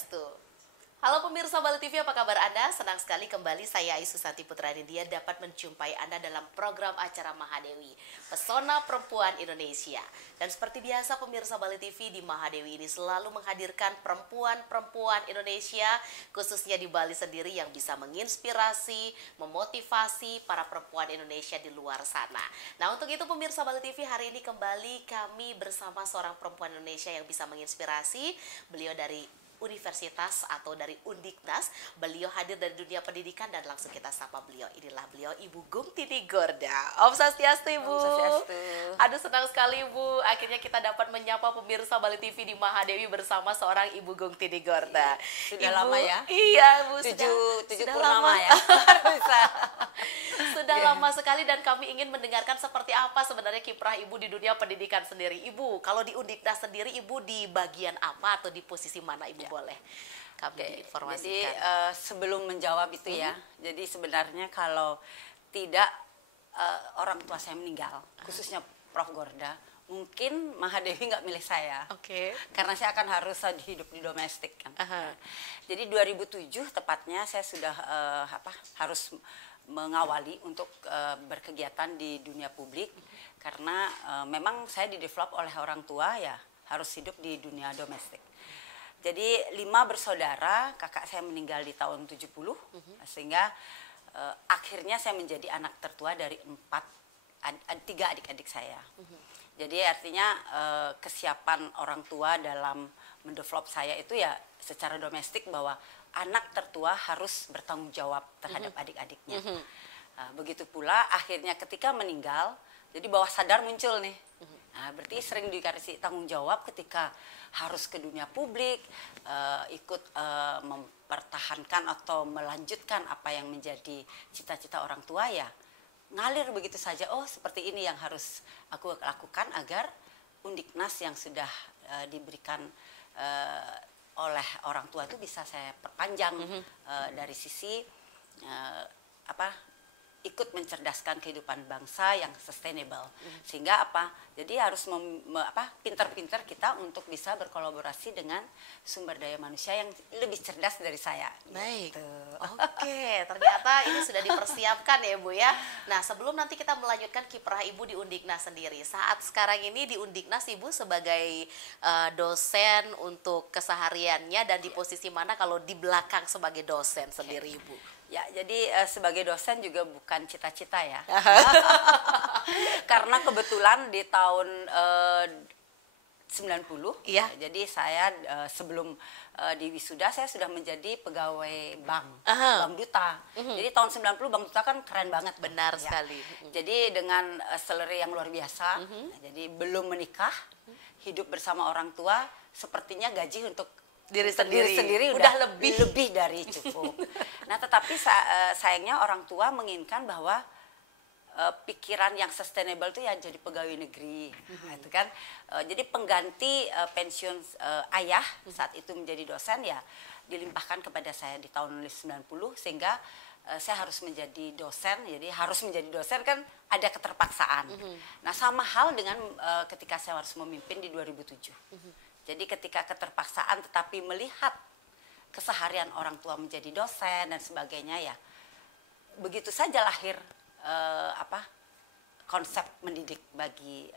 Swastiastu. Halo pemirsa Bali TV, apa kabar Anda? Senang sekali kembali saya Aisu Santi Putra Nindya dapat menjumpai Anda dalam program acara Mahadewi, Pesona Perempuan Indonesia. Dan seperti biasa pemirsa Bali TV, di Mahadewi ini selalu menghadirkan perempuan-perempuan Indonesia, khususnya di Bali sendiri, yang bisa menginspirasi, memotivasi para perempuan Indonesia di luar sana. Nah, untuk itu pemirsa Bali TV, hari ini kembali kami bersama seorang perempuan Indonesia yang bisa menginspirasi. Beliau dari Universitas atau dari Undiknas. Beliau hadir dari dunia pendidikan dan langsung kita sapa beliau. Inilah beliau, Ibu Gungtini Gorda. Om Swastiastu, Ibu. Om Swastiastu. Aduh, senang sekali Ibu. Akhirnya kita dapat menyapa pemirsa Bali TV di Mahadewi bersama seorang Ibu Gungtini Gorda. Sudah Ibu, lama ya? Iya, Bu. Tujuh Sudah purnama lama ya? Bisa. Sudah lama sekali dan kami ingin mendengarkan seperti apa sebenarnya kiprah Ibu di dunia pendidikan sendiri. Ibu, kalau di Undiknas sendiri, Ibu di bagian apa atau di posisi mana Ibu boleh kami informasikan? Jadi sebelum menjawab itu ya, jadi sebenarnya kalau tidak orang tua saya meninggal, khususnya Prof. Gorda, mungkin Mahadewi nggak milih saya. Oke. Karena saya akan harus hidup di domestik kan. Jadi 2007 tepatnya saya sudah harus mengawali untuk berkegiatan di dunia publik, karena memang saya didevelop oleh orang tua ya harus hidup di dunia domestik. Jadi 5 bersaudara, kakak saya meninggal di tahun 70, sehingga akhirnya saya menjadi anak tertua dari 3 adik-adik saya. Jadi artinya kesiapan orang tua dalam mendevelop saya itu ya secara domestik, bahwa anak tertua harus bertanggung jawab terhadap adik-adiknya. Begitu pula akhirnya ketika meninggal, jadi bawah sadar muncul nih. Nah, berarti sering dikasih tanggung jawab ketika harus ke dunia publik, ikut mempertahankan atau melanjutkan apa yang menjadi cita-cita orang tua, ya ngalir begitu saja. Oh, seperti ini yang harus aku lakukan agar Undiknas yang sudah diberikan oleh orang tua itu bisa saya perpanjang dari sisi ikut mencerdaskan kehidupan bangsa yang sustainable. Sehingga jadi harus pintar-pintar kita untuk bisa berkolaborasi dengan sumber daya manusia yang lebih cerdas dari saya. Baik. Gitu. Oke, ternyata ini sudah dipersiapkan ya Bu ya. Nah, sebelum nanti kita melanjutkan kiprah Ibu di Undiknas sendiri, saat sekarang ini di Undiknas Ibu sebagai dosen untuk kesehariannya, dan di posisi mana kalau di belakang sebagai dosen sendiri Ibu? Ya, jadi sebagai dosen juga bukan cita-cita ya. Karena kebetulan di tahun 90, jadi saya sebelum di wisuda saya sudah menjadi pegawai bank duta. Jadi tahun 90 bank duta kan keren banget. Benar sekali. Jadi dengan salary yang luar biasa, jadi belum menikah, hidup bersama orang tua, sepertinya gaji untuk diri sendiri udah lebih dari cukup. Nah, tetapi sayangnya orang tua menginginkan bahwa pikiran yang sustainable itu ya jadi pegawai negeri, itu kan. Jadi pengganti pensiun ayah saat itu menjadi dosen ya dilimpahkan kepada saya di tahun 90, sehingga saya harus menjadi dosen. Jadi harus menjadi dosen kan ada keterpaksaan. Nah, sama hal dengan ketika saya harus memimpin di 2007. Jadi ketika keterpaksaan tetapi melihat keseharian orang tua menjadi dosen dan sebagainya, ya begitu saja lahir konsep mendidik bagi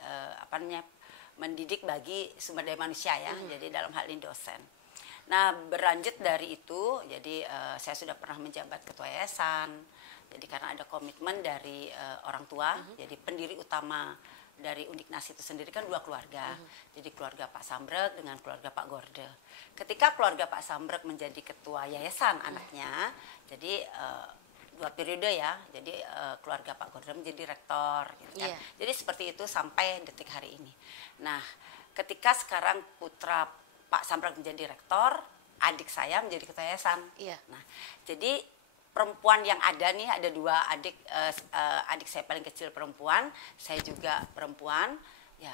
mendidik bagi sumber daya manusia ya. Jadi dalam hal ini dosen. Nah, berlanjut dari itu, jadi saya sudah pernah menjabat ketua yayasan. Jadi karena ada komitmen dari orang tua, jadi pendiri utama dari Undiknas itu sendiri kan 2 keluarga. Jadi keluarga Pak Sambrek dengan keluarga Pak Gorde. Ketika keluarga Pak Sambrek menjadi ketua yayasan anaknya, jadi 2 periode ya. Jadi keluarga Pak Gorde menjadi rektor gitu kan. Jadi seperti itu sampai detik hari ini. Nah, ketika sekarang putra Pak Sambrek menjadi rektor, adik saya menjadi ketua yayasan. Nah, jadi perempuan yang ada nih, ada 2 adik, adik saya paling kecil perempuan, saya juga perempuan, ya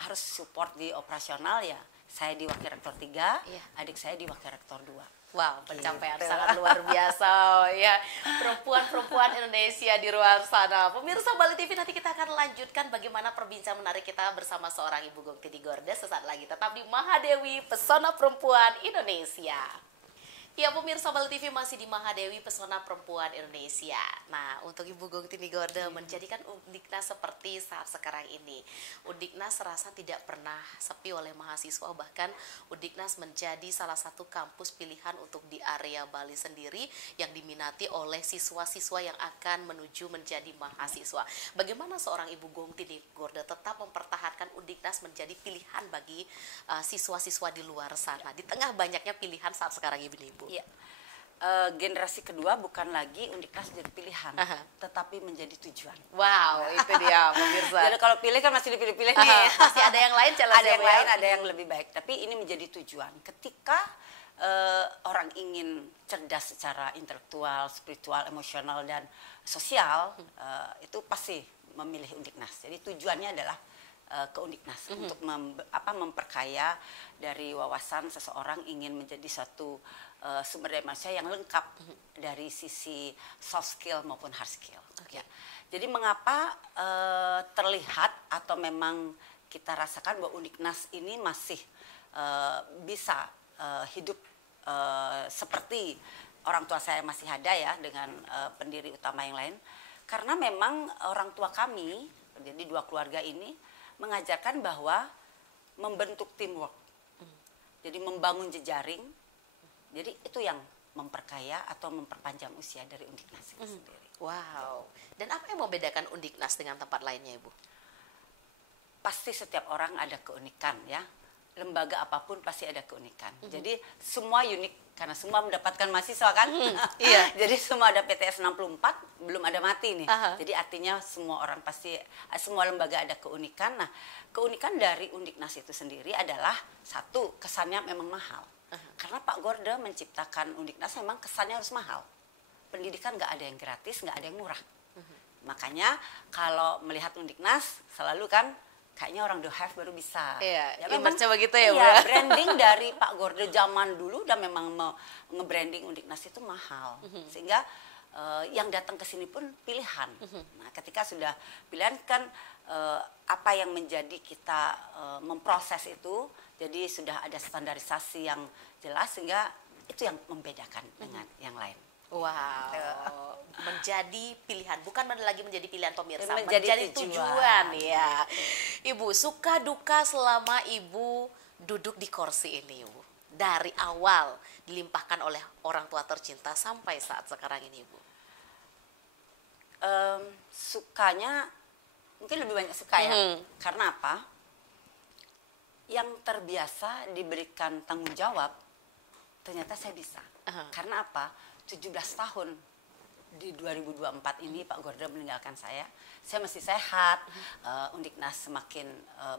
harus support di operasional ya. Saya di Wakil Rektor 3, adik saya di Wakil Rektor 2. Wow, pencapaian sangat luar biasa ya, perempuan-perempuan Indonesia di luar sana. Pemirsa Bali TV, nanti kita akan lanjutkan bagaimana perbincangan menarik kita bersama seorang Ibu Gungtini Gorda sesaat lagi. Tetap di Mahadewi, Pesona Perempuan Indonesia. Ya, pemirsa Bali TV masih di Mahadewi Pesona Perempuan Indonesia. Nah, untuk Ibu Gongtini Gorda menjadikan Undiknas seperti saat sekarang ini. Undiknas serasa tidak pernah sepi oleh mahasiswa, bahkan Undiknas menjadi salah satu kampus pilihan untuk di area Bali sendiri yang diminati oleh siswa-siswa yang akan menuju menjadi mahasiswa. Bagaimana seorang Ibu Gongtini Gorda tetap mempertahankan Undiknas menjadi pilihan bagi siswa-siswa di luar sana, di tengah banyaknya pilihan saat sekarang ini, Ibu? Ya, generasi kedua bukan lagi Undiknas jadi pilihan, tetapi menjadi tujuan. Wow, itu dia pemirsa. Jadi kalau pilih kan masih dipilih-pilih nih. Masih ada yang lain, ada yang lain, ada yang lebih baik. Tapi ini menjadi tujuan. Ketika orang ingin cerdas secara intelektual, spiritual, emosional dan sosial, itu pasti memilih Undiknas. Jadi tujuannya adalah ke Undiknas untuk memperkaya dari wawasan seseorang ingin menjadi suatu sumber daya manusia yang lengkap dari sisi soft skill maupun hard skill. Okay. Ya. Jadi mengapa terlihat atau memang kita rasakan bahwa Undiknas ini masih bisa hidup seperti orang tua saya masih ada ya dengan pendiri utama yang lain, karena memang orang tua kami, jadi dua keluarga ini mengajarkan bahwa membentuk teamwork, jadi membangun jejaring, jadi itu yang memperkaya atau memperpanjang usia dari Undiknas itu sendiri. Wow, dan apa yang membedakan Undiknas dengan tempat lainnya, Ibu? Pasti setiap orang ada keunikan ya, lembaga apapun pasti ada keunikan. Jadi semua unik karena semua mendapatkan mahasiswa kan. Iya. Jadi semua ada PTS 64, belum ada mati nih. Jadi artinya semua orang pasti, semua lembaga ada keunikan. Nah, keunikan dari Undiknas itu sendiri adalah satu, kesannya memang mahal. Karena Pak Gorda menciptakan Undiknas memang kesannya harus mahal. Pendidikan nggak ada yang gratis, nggak ada yang murah. Makanya kalau melihat Undiknas selalu kan kayaknya orang do have baru bisa. Iya, ya memang begitu ya, Bu. Iya, branding dari Pak Gorda zaman dulu udah memang nge-branding Undiknas itu mahal. Sehingga yang datang ke sini pun pilihan. Nah, ketika sudah pilihan kan apa yang menjadi kita memproses itu, jadi sudah ada standarisasi yang jelas sehingga itu yang membedakan dengan yang lain. Wow, menjadi pilihan, bukan lagi menjadi pilihan pemirsa, menjadi tujuan ya. Ibu, suka duka selama Ibu duduk di kursi ini, Ibu, dari awal dilimpahkan oleh orang tua tercinta sampai saat sekarang ini, Ibu. Sukanya mungkin lebih banyak suka ya, karena apa? Yang terbiasa diberikan tanggung jawab, ternyata saya bisa. Karena apa? 17 tahun di 2024 ini Pak Gorda meninggalkan saya masih sehat, Undiknas semakin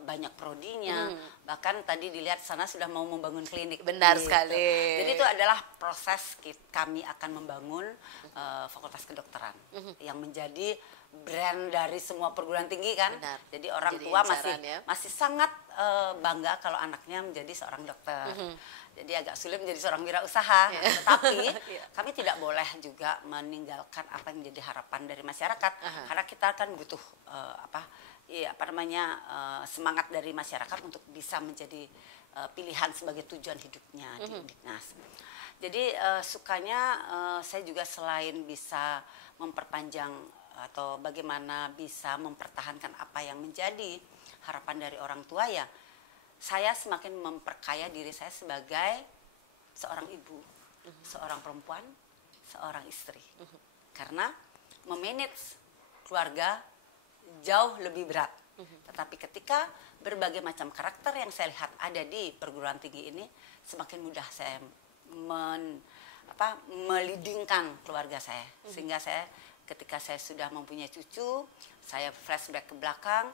banyak prodinya, bahkan tadi dilihat sana sudah mau membangun klinik. Benar gitu. sekali. Jadi itu adalah proses kami akan membangun Fakultas Kedokteran yang menjadi brand dari semua perguruan tinggi kan. Benar. Jadi orang Jadi tua incaran, masih sangat bangga kalau anaknya menjadi seorang dokter. Jadi agak sulit menjadi seorang wirausaha, tetapi kami tidak boleh juga meninggalkan apa yang menjadi harapan dari masyarakat, karena kita kan butuh semangat dari masyarakat untuk bisa menjadi pilihan sebagai tujuan hidupnya di Undiknas. Jadi sukanya saya juga selain bisa memperpanjang atau bagaimana bisa mempertahankan apa yang menjadi harapan dari orang tua ya, saya semakin memperkaya diri saya sebagai seorang ibu, seorang perempuan, seorang istri. Karena memanage keluarga jauh lebih berat. Tetapi ketika berbagai macam karakter yang saya lihat ada di perguruan tinggi ini, semakin mudah saya melidingkan keluarga saya. Sehingga saya ketika saya sudah mempunyai cucu, saya flashback ke belakang,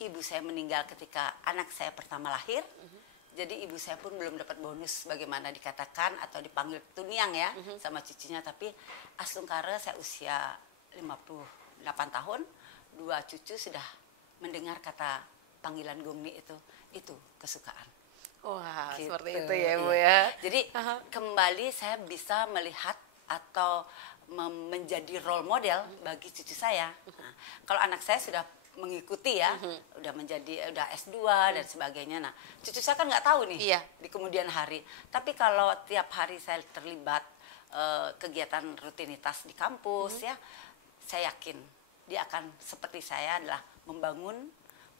ibu saya meninggal ketika anak saya pertama lahir. Jadi ibu saya pun belum dapat bonus bagaimana dikatakan atau dipanggil Tuniang ya sama cucunya. Tapi Aslungkara saya usia 58 tahun, 2 cucu sudah mendengar kata panggilan Gongni itu kesukaan. Wah, Gitu. seperti itu ya, Bu ya. Jadi kembali saya bisa melihat atau menjadi role model bagi cucu saya. Nah, kalau anak saya sudah mengikuti ya, udah S2 dan sebagainya. Nah, cucu saya kan nggak tahu nih di kemudian hari. Tapi kalau tiap hari saya terlibat kegiatan rutinitas di kampus ya, saya yakin dia akan seperti saya adalah membangun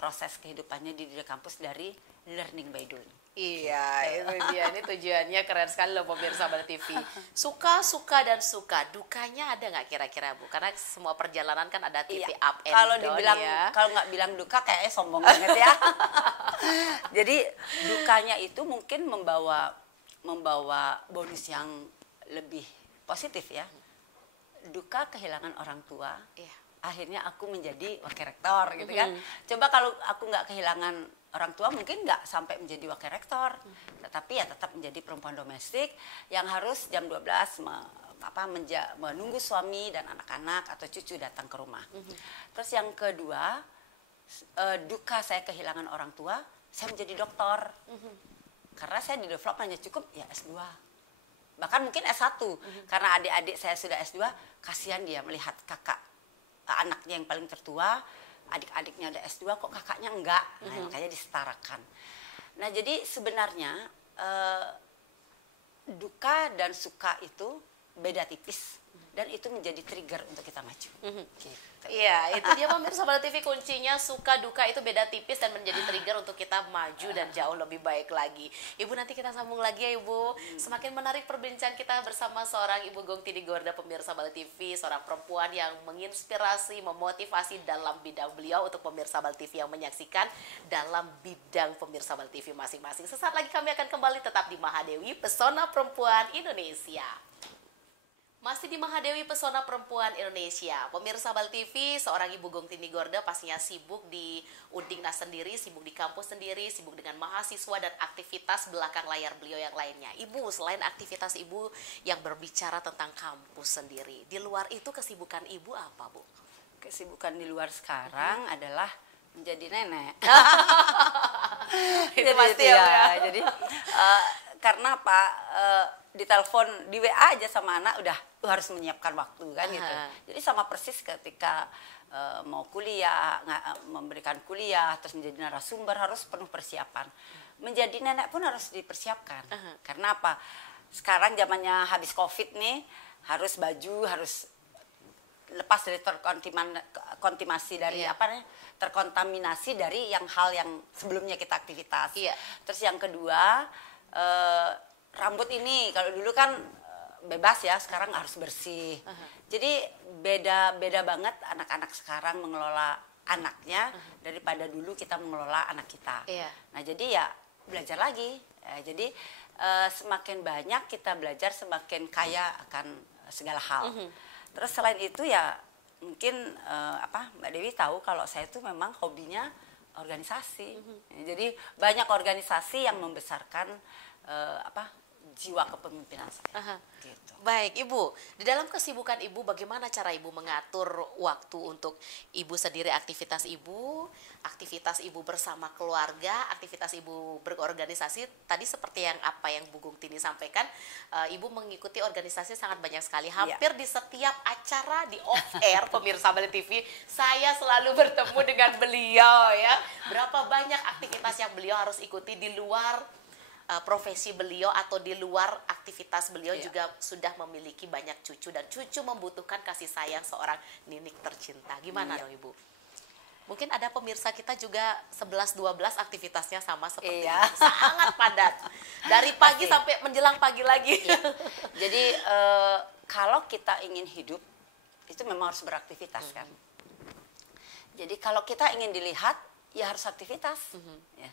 proses kehidupannya di dunia kampus dari learning by doing. Iya, itu dia. Ini tujuannya keren sekali loh pemirsa Bali TV. Suka dan suka. Dukanya ada nggak kira-kira Bu? Karena semua perjalanan kan ada titik up and kalau down dibilang, ya. Kalau nggak bilang duka kayaknya sombong banget ya. Jadi dukanya itu mungkin membawa bonus yang lebih positif ya. Duka kehilangan orang tua. Iya. Akhirnya aku menjadi wakil rektor gitu kan. Coba kalau aku nggak kehilangan orang tua mungkin nggak sampai menjadi wakil rektor, tetapi ya tetap menjadi perempuan domestik yang harus jam 12 menunggu suami dan anak-anak atau cucu datang ke rumah. Terus yang kedua, duka saya kehilangan orang tua, saya menjadi dokter. Karena saya di develop hanya cukup ya S2. Bahkan mungkin S1, karena adik-adik saya sudah S2, kasihan dia melihat kakak, anaknya yang paling tertua, adik-adiknya ada S2 kok kakaknya enggak, nah, makanya disetarakan. Nah jadi sebenarnya duka dan suka itu beda tipis dan itu menjadi trigger untuk kita maju. Gitu. Iya, itu dia pemirsa Bali TV, kuncinya suka duka itu beda tipis dan menjadi trigger untuk kita maju dan jauh lebih baik lagi. Ibu, nanti kita sambung lagi ya Ibu. Semakin menarik perbincangan kita bersama seorang Ibu Gongtini Gorda pemirsa Bali TV, seorang perempuan yang menginspirasi, memotivasi dalam bidang beliau untuk pemirsa Bali TV yang menyaksikan dalam bidang pemirsa Bali TV masing-masing. Sesaat lagi kami akan kembali tetap di Mahadewi, Pesona Perempuan Indonesia. Masih di Mahadewi, Pesona Perempuan Indonesia. Pemirsa Bali TV, seorang Ibu Gongtini Gorda pastinya sibuk di Udingnas sendiri, sibuk di kampus sendiri, sibuk dengan mahasiswa dan aktivitas belakang layar beliau yang lainnya. Ibu, selain aktivitas Ibu yang berbicara tentang kampus sendiri, di luar itu kesibukan Ibu apa, Bu? Kesibukan di luar sekarang adalah menjadi nenek. Itu pasti ya. Jadi karena Pak ditelepon di WA aja sama anak udah harus menyiapkan waktu kan gitu. Jadi sama persis ketika mau kuliah, memberikan kuliah, terus menjadi narasumber harus penuh persiapan. Menjadi nenek pun harus dipersiapkan. Karena apa? Sekarang zamannya habis COVID nih, harus baju, harus lepas dari terkontaminasi dari terkontaminasi dari hal yang sebelumnya kita aktivitas. Terus yang kedua, rambut ini kalau dulu kan bebas ya, sekarang harus bersih. Jadi beda banget anak-anak sekarang mengelola anaknya daripada dulu kita mengelola anak kita. Nah jadi ya belajar lagi. Jadi semakin banyak kita belajar, semakin kaya akan segala hal. Terus selain itu ya mungkin Mbak Dewi tahu kalau saya tuh memang hobinya organisasi. Jadi banyak organisasi yang membesarkan jiwa kepemimpinan saya. Gitu. Baik Ibu, di dalam kesibukan Ibu bagaimana cara Ibu mengatur waktu untuk Ibu sendiri, aktivitas Ibu bersama keluarga, aktivitas Ibu berorganisasi. Tadi seperti yang Bu Gongtini sampaikan, Ibu mengikuti organisasi sangat banyak sekali. Hampir di setiap acara di off air pemirsa Bali TV, saya selalu bertemu dengan beliau ya. Berapa banyak aktivitas yang beliau harus ikuti di luar profesi beliau atau di luar aktivitas beliau juga sudah memiliki banyak cucu dan cucu membutuhkan kasih sayang seorang ninik tercinta. Gimana dong Ibu? Mungkin ada pemirsa kita juga 11-12 aktivitasnya sama seperti ini. Sangat padat. Dari pagi sampai menjelang pagi lagi. Jadi kalau kita ingin hidup itu memang harus beraktivitas kan. Jadi kalau kita ingin dilihat ya harus aktivitas. Ya.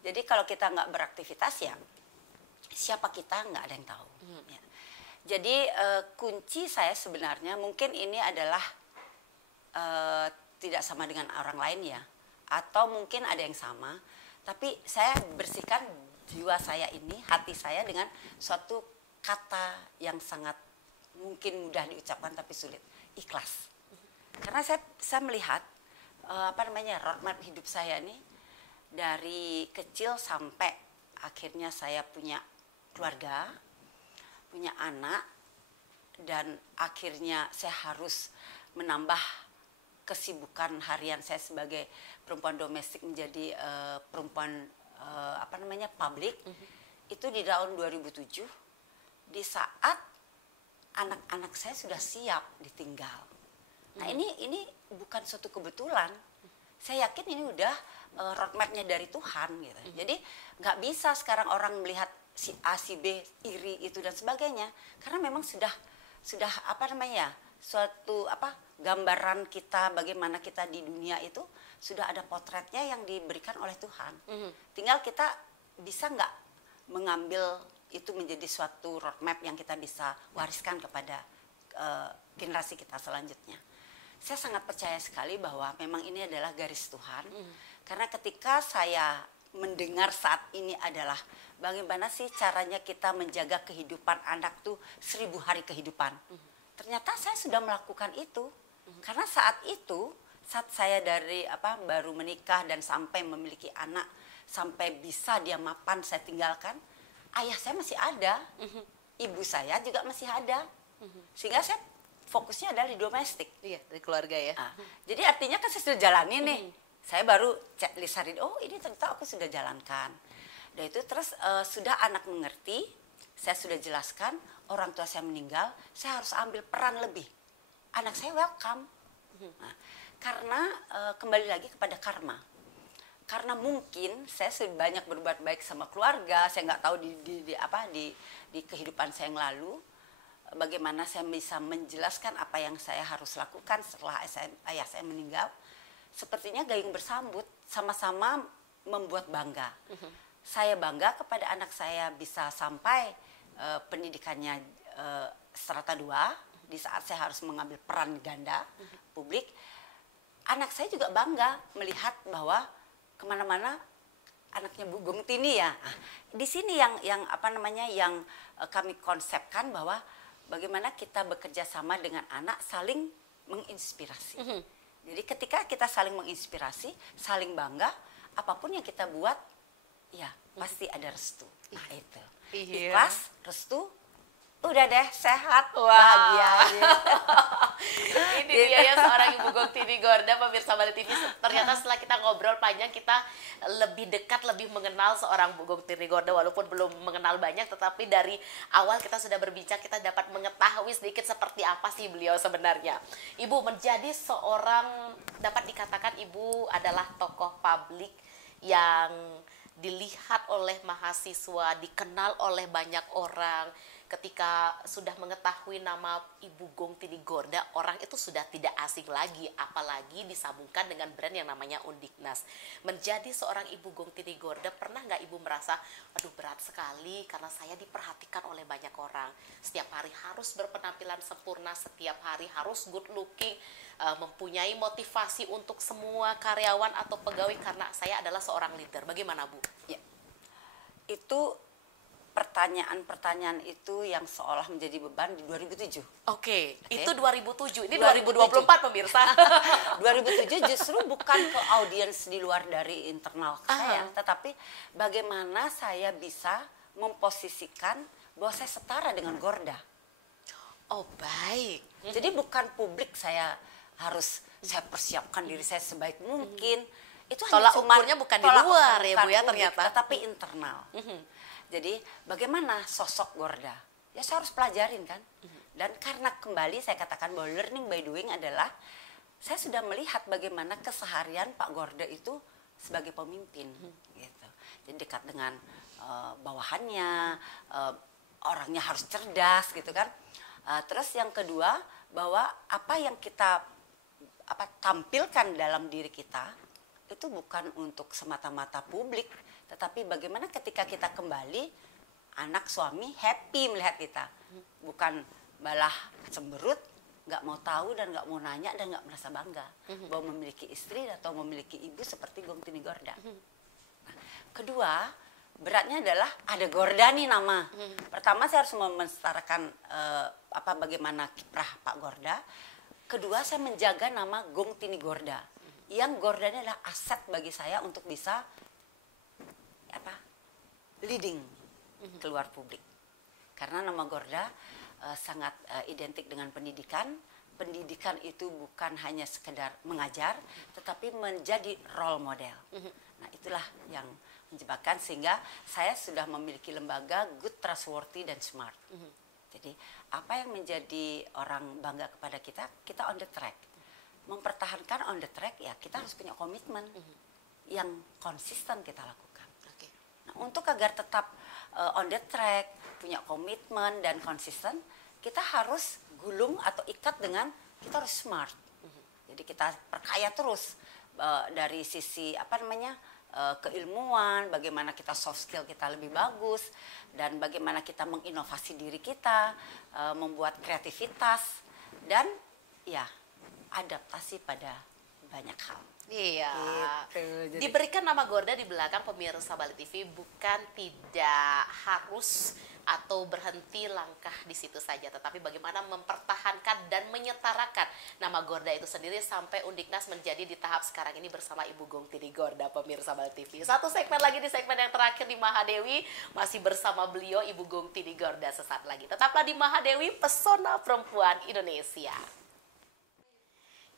Jadi kalau kita nggak beraktivitas ya siapa kita nggak ada yang tahu. Ya. Jadi kunci saya sebenarnya mungkin ini adalah tidak sama dengan orang lain ya, atau mungkin ada yang sama. Tapi saya bersihkan jiwa saya ini, hati saya dengan suatu kata yang sangat mungkin mudah diucapkan tapi sulit, ikhlas. Karena saya melihat roadmap hidup saya ini. Dari kecil sampai akhirnya saya punya keluarga, punya anak, dan akhirnya saya harus menambah kesibukan harian saya sebagai perempuan domestik menjadi perempuan publik. Itu di tahun 2007, di saat anak-anak saya sudah siap ditinggal. Nah, ini bukan suatu kebetulan. Saya yakin ini udah roadmap-nya dari Tuhan gitu. Jadi nggak bisa sekarang orang melihat si A, si B iri itu dan sebagainya, karena memang sudah apa namanya, suatu gambaran kita bagaimana kita di dunia itu sudah ada potretnya yang diberikan oleh Tuhan. Tinggal kita bisa nggak mengambil itu menjadi suatu roadmap yang kita bisa wariskan kepada generasi kita selanjutnya. Saya sangat percaya sekali bahwa memang ini adalah garis Tuhan. Karena ketika saya mendengar saat ini adalah bagaimana sih caranya kita menjaga kehidupan anak tuh 1000 hari kehidupan. Ternyata saya sudah melakukan itu. Karena saat itu, saat saya dari baru menikah dan sampai memiliki anak, sampai bisa dia mapan saya tinggalkan, ayah saya masih ada, ibu saya juga masih ada. Sehingga saya fokusnya adalah di domestik. Iya, dari keluarga ya. Jadi artinya kan saya sudah jalani nih. Saya baru cek lisarin, oh ini ternyata aku sudah jalankan. Dan itu terus sudah anak mengerti, saya sudah jelaskan, orang tua saya meninggal, saya harus ambil peran lebih. Anak saya welcome. Nah, karena kembali lagi kepada karma. Karena mungkin saya sudah banyak berbuat baik sama keluarga, saya nggak tahu di kehidupan saya yang lalu, bagaimana saya bisa menjelaskan apa yang saya harus lakukan setelah ayah saya meninggal. Sepertinya gayung bersambut, sama-sama membuat bangga. Saya bangga kepada anak saya bisa sampai pendidikannya strata 2, di saat saya harus mengambil peran ganda publik. Anak saya juga bangga melihat bahwa kemana-mana anaknya Bu Gung Tini ya. Di sini yang kami konsepkan bahwa bagaimana kita bekerja sama dengan anak saling menginspirasi. Jadi ketika kita saling menginspirasi, saling bangga, apapun yang kita buat, ya pasti ada restu. Nah itu, ikhlas, restu, udah deh sehat, bahagia. Ini dia ya seorang Ibu Gung Tini Gorda, pemirsa Bali TV. Ternyata setelah kita ngobrol panjang, kita lebih dekat, lebih mengenal seorang Bu Gung Tini Gorda. Walaupun belum mengenal banyak, tetapi dari awal kita sudah berbincang, kita dapat mengetahui sedikit seperti apa sih beliau sebenarnya. Ibu menjadi seorang, dapat dikatakan Ibu adalah tokoh publik yang dilihat oleh mahasiswa, dikenal oleh banyak orang. Ketika sudah mengetahui nama Ibu Gung Tini Gorda, orang itu sudah tidak asing lagi, apalagi disambungkan dengan brand yang namanya Undiknas. Menjadi seorang Ibu Gung Tini Gorda, pernah nggak Ibu merasa, aduh berat sekali karena saya diperhatikan oleh banyak orang. Setiap hari harus berpenampilan sempurna, setiap hari harus good looking, mempunyai motivasi untuk semua karyawan atau pegawai karena saya adalah seorang leader. Bagaimana Bu? Ya, itu pertanyaan-pertanyaan itu yang seolah menjadi beban di 2007. Oke. Itu 2007. Ini 2024 pemirsa. 2007 justru bukan ke audiens di luar dari internal saya, tetapi bagaimana saya bisa memposisikan bahwa saya setara dengan Gorda. Oh baik. Jadi bukan publik saya persiapkan diri saya sebaik mungkin. Itu tolak ukurnya bukan di luar ya Bu ya ternyata. Tetapi internal. Jadi bagaimana sosok Gorda? Ya saya harus pelajarin kan. Dan karena kembali saya katakan bahwa learning by doing adalah saya sudah melihat bagaimana keseharian Pak Gorda itu sebagai pemimpin gitu. Jadi dekat dengan bawahannya, orangnya harus cerdas gitu kan. Terus yang kedua bahwa apa yang kita tampilkan dalam diri kita itu bukan untuk semata-mata publik, tetapi bagaimana ketika kita kembali, anak suami happy melihat kita, bukan malah cemberut, nggak mau tahu dan nggak mau nanya dan nggak merasa bangga bahwa memiliki istri atau memiliki ibu seperti Gung Tini Gorda. Nah, kedua, beratnya adalah ada Gorda nih nama. Pertama saya harus mensetarakan bagaimana kiprah Pak Gorda. Kedua saya menjaga nama Gung Tini Gorda. Yang Gorda ini adalah aset bagi saya untuk bisa leading keluar publik. Karena nama Gorda sangat identik dengan pendidikan. Pendidikan itu bukan hanya sekedar mengajar, tetapi menjadi role model. Nah itulah yang menyebabkan sehingga saya sudah memiliki lembaga good, trustworthy, dan smart. Jadi apa yang menjadi orang bangga kepada kita, kita on the track. Mempertahankan on the track ya kita harus punya komitmen yang konsisten kita lakukan. Nah, untuk agar tetap on the track, punya komitmen dan konsisten, kita harus gulung atau ikat dengan kita harus smart. Jadi kita perkaya terus dari sisi keilmuan, bagaimana kita soft skill kita lebih bagus, dan bagaimana kita menginovasi diri kita, membuat kreativitas, dan ya adaptasi pada banyak hal. Iya. Gitu. Diberikan nama Gorda di belakang pemirsa Bali TV bukan tidak harus atau berhenti langkah di situ saja, tetapi bagaimana mempertahankan dan menyetarakan nama Gorda itu sendiri sampai Undiknas menjadi di tahap sekarang ini bersama Ibu Gongtini Gorda, pemirsa Bali TV. Satu segmen lagi di segmen yang terakhir di Mahadewi, masih bersama beliau Ibu Gongtini Gorda sesaat lagi. Tetaplah di Mahadewi, Pesona Perempuan Indonesia.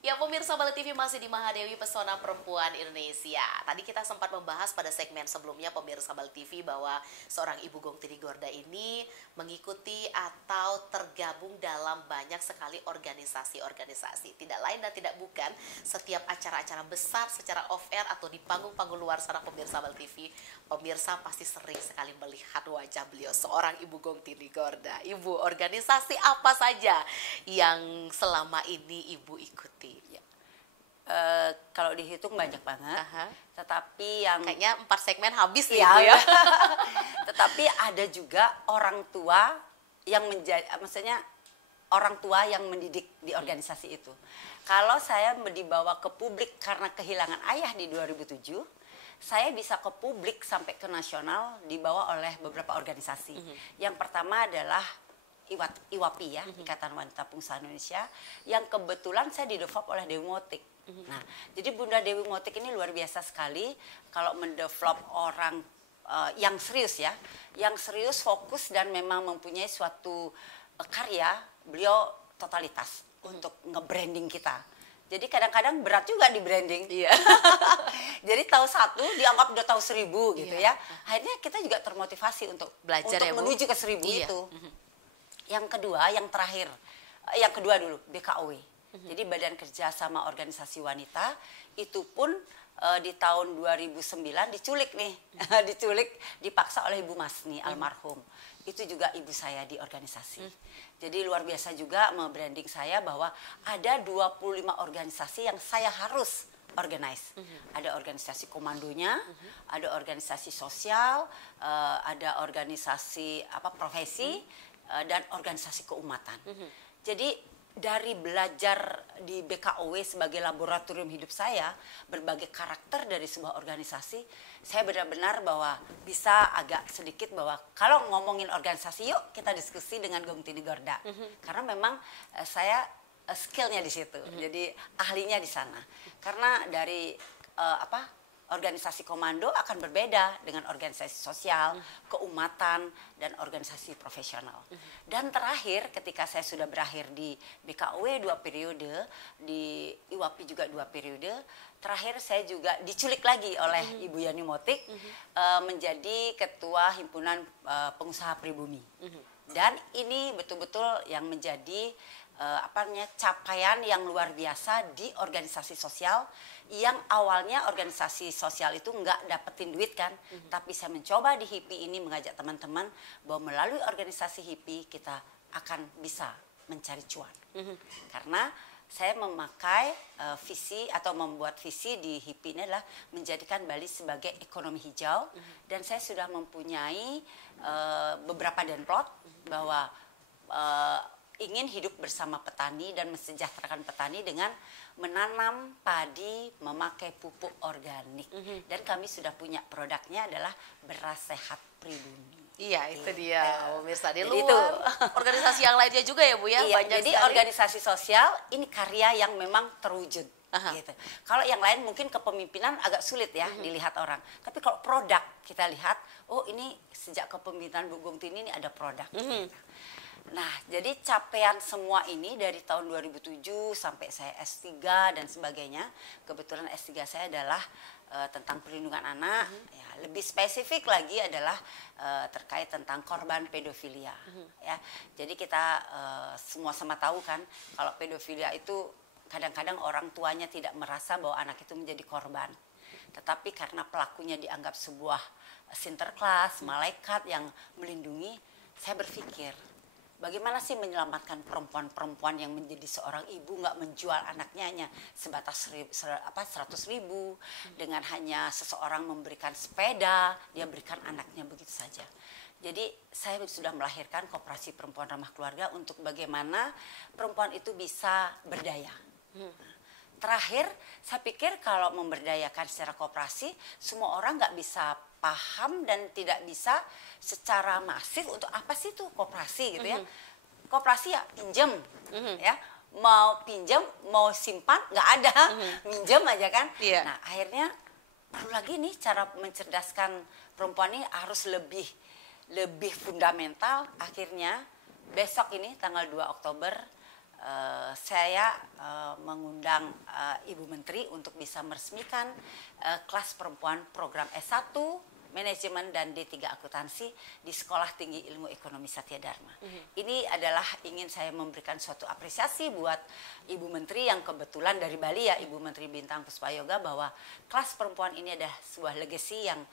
Ya, pemirsa Bali TV masih di Mahadewi, Pesona Perempuan Indonesia. Tadi kita sempat membahas pada segmen sebelumnya pemirsa Bali TV bahwa seorang Ibu Gongtini Gorda ini mengikuti atau tergabung dalam banyak sekali organisasi-organisasi. Tidak lain dan tidak bukan setiap acara-acara besar secara off-air atau di panggung-panggung luar sana pemirsa Bali TV, pemirsa pasti sering sekali melihat wajah beliau, seorang Ibu Gongtini Gorda. Ibu, organisasi apa saja yang selama ini Ibu ikuti? Kalau dihitung banyak banget, tetapi yang kayaknya 4 segmen habis nih, ya, Bu, ya. Tetapi ada juga orang tua yang maksudnya orang tua yang mendidik di organisasi itu. Kalau saya dibawa ke publik karena kehilangan ayah di 2007, saya bisa ke publik sampai ke nasional dibawa oleh beberapa organisasi. Yang pertama adalah IWAPI ya, Ikatan Wanita Pengusaha Indonesia, yang kebetulan saya didevelop oleh Dewi Motik. Nah, jadi Bunda Dewi Motik ini luar biasa sekali kalau mendevelop orang yang serius ya, yang serius, fokus, dan memang mempunyai suatu karya. Beliau totalitas untuk nge-branding kita. Jadi kadang-kadang berat juga di branding. Iya. Jadi tahu satu dianggap udah tahu 1000 gitu ya. Akhirnya kita juga termotivasi untuk belajar untuk ya, menuju ke 1000 itu. Yang kedua, yang terakhir, yang kedua dulu BKOW. Jadi Badan Kerja Sama Organisasi Wanita itu pun di tahun 2009 diculik nih, diculik dipaksa oleh Ibu Masni almarhum. Itu juga ibu saya di organisasi. Jadi luar biasa juga membranding saya bahwa ada 25 organisasi yang saya harus organize. Ada organisasi komandonya, ada organisasi sosial, ada organisasi profesi, dan organisasi keumatan. Jadi dari belajar di BKOW sebagai laboratorium hidup saya, berbagai karakter dari sebuah organisasi, saya benar-benar bahwa bisa agak sedikit bahwa kalau ngomongin organisasi, yuk kita diskusi dengan Gongtini Gorda. Karena memang saya skillnya di situ, jadi ahlinya di sana. Karena dari organisasi komando akan berbeda dengan organisasi sosial, keumatan, dan organisasi profesional. Dan terakhir ketika saya sudah berakhir di BKOW 2 periode, di IWAPI juga 2 periode, terakhir saya juga diculik lagi oleh Ibu Yani Motik menjadi Ketua Himpunan Pengusaha Pribumi. Dan ini betul-betul yang menjadi capaian yang luar biasa di organisasi sosial, yang awalnya organisasi sosial itu nggak dapetin duit kan, tapi saya mencoba di HIPI ini mengajak teman-teman bahwa melalui organisasi HIPI kita akan bisa mencari cuan. Karena saya memakai visi atau membuat visi di HIPI ini adalah menjadikan Bali sebagai ekonomi hijau, dan saya sudah mempunyai beberapa denplot bahwa ingin hidup bersama petani dan mensejahterakan petani dengan menanam padi memakai pupuk organik. Dan kami sudah punya produknya adalah beras sehat pribumi. Iya, itu dia pemirsa. Di Jadi luar itu organisasi yang lainnya juga ya, Bu ya. Iya, banyak jadi sekali. organisasi sosial ini karya yang memang terwujud. Gitu. Kalau yang lain mungkin kepemimpinan agak sulit ya dilihat orang. Tapi kalau produk kita lihat, oh ini sejak kepemimpinan Bu Gongtini ini ada produk. Nah, jadi capaian semua ini dari tahun 2007 sampai saya S3 dan sebagainya. Kebetulan S3 saya adalah tentang perlindungan anak. Ya, lebih spesifik lagi adalah terkait tentang korban pedofilia. Ya, jadi kita semua sama tahu kan kalau pedofilia itu kadang-kadang orang tuanya tidak merasa bahwa anak itu menjadi korban. Tetapi karena pelakunya dianggap sebuah sinterklas, malaikat yang melindungi, saya berpikir, bagaimana sih menyelamatkan perempuan-perempuan yang menjadi seorang ibu nggak menjual anaknya hanya sebatas 100.000 dengan hanya seseorang memberikan sepeda, dia berikan anaknya begitu saja. Jadi saya sudah melahirkan Koperasi Perempuan Ramah Keluarga untuk bagaimana perempuan itu bisa berdaya. Terakhir, saya pikir kalau memberdayakan secara koperasi, semua orang nggak bisa paham dan tidak bisa secara masif untuk apa sih itu koperasi gitu ya. Koperasi ya pinjam, ya mau pinjam mau simpan nggak ada, minjem aja kan. Yeah. Nah akhirnya perlu lagi nih cara mencerdaskan perempuan ini harus lebih fundamental. Akhirnya besok ini tanggal 2 Oktober saya mengundang Ibu Menteri untuk bisa meresmikan kelas perempuan program S1 Manajemen dan D3 Akuntansi di Sekolah Tinggi Ilmu Ekonomi Satya Dharma. Ini adalah ingin saya memberikan suatu apresiasi buat Ibu Menteri yang kebetulan dari Bali ya, Ibu Menteri Bintang Puspayoga, bahwa kelas perempuan ini adalah sebuah legacy yang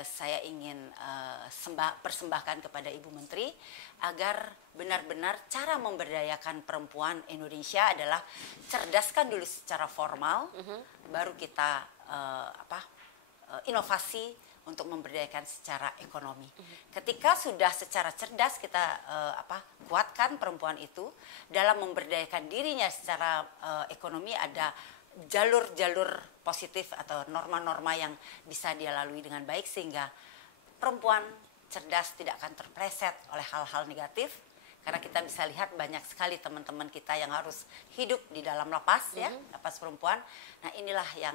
saya ingin persembahkan kepada Ibu Menteri agar benar-benar cara memberdayakan perempuan Indonesia adalah cerdaskan dulu secara formal, baru kita inovasi untuk memberdayakan secara ekonomi. Ketika sudah secara cerdas kita kuatkan perempuan itu dalam memberdayakan dirinya secara ekonomi, ada jalur-jalur positif atau norma-norma yang bisa dia lalui dengan baik sehingga perempuan cerdas tidak akan terpleset oleh hal-hal negatif. Karena kita bisa lihat banyak sekali teman-teman kita yang harus hidup di dalam lapas ya, lapas perempuan. Nah, inilah yang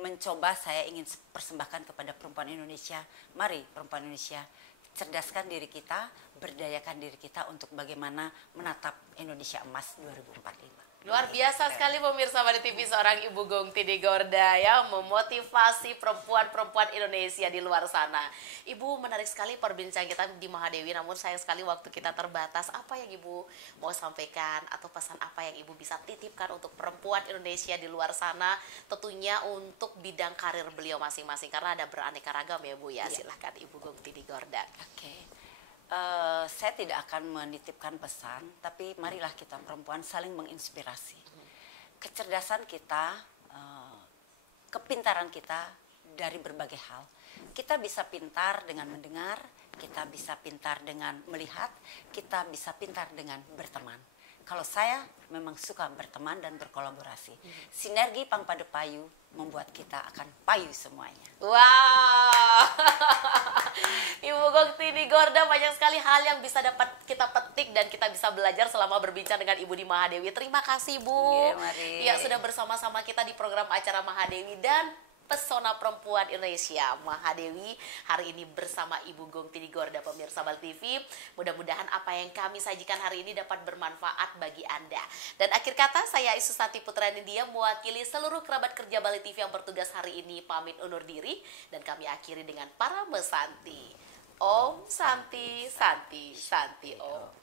mencoba saya ingin persembahkan kepada perempuan Indonesia. Mari perempuan Indonesia cerdaskan diri kita, berdayakan diri kita untuk bagaimana menatap Indonesia Emas 2045. Luar biasa sekali pemirsa Bali TV, seorang Ibu Gong Tidi Gorda ya, memotivasi perempuan-perempuan Indonesia di luar sana. Ibu, menarik sekali perbincangan kita di Mahadewi, namun sayang sekali waktu kita terbatas. Apa yang Ibu mau sampaikan atau pesan apa yang Ibu bisa titipkan untuk perempuan Indonesia di luar sana, tentunya untuk bidang karir beliau masing-masing, karena ada beraneka ragam ya Bu ya. Silahkan Ibu Gong Tidi Gorda. Oke. Saya tidak akan menitipkan pesan, tapi marilah kita perempuan saling menginspirasi. Kecerdasan kita, kepintaran kita dari berbagai hal. Kita bisa pintar dengan mendengar, kita bisa pintar dengan melihat, kita bisa pintar dengan berteman. Kalau saya memang suka berteman dan berkolaborasi. Sinergi pangpadu payu membuat kita akan payu semuanya. Wow. Ibu Gong Tidi Gorda, banyak sekali hal yang bisa dapat kita petik dan kita bisa belajar selama berbincang dengan Ibu di Mahadewi. Terima kasih Bu. Ya, sudah bersama-sama kita di program acara Mahadewi dan Pesona Perempuan Indonesia Mahadewi hari ini bersama Ibu Gong Tidi Gorda, pemirsa Bali TV. Mudah-mudahan apa yang kami sajikan hari ini dapat bermanfaat bagi Anda. Dan akhir kata, saya Isusati Putra Nindya mewakili seluruh kerabat kerja Bali TV yang bertugas hari ini pamit undur diri, dan kami akhiri dengan para mesanti. Om Santi Santi Santi Om.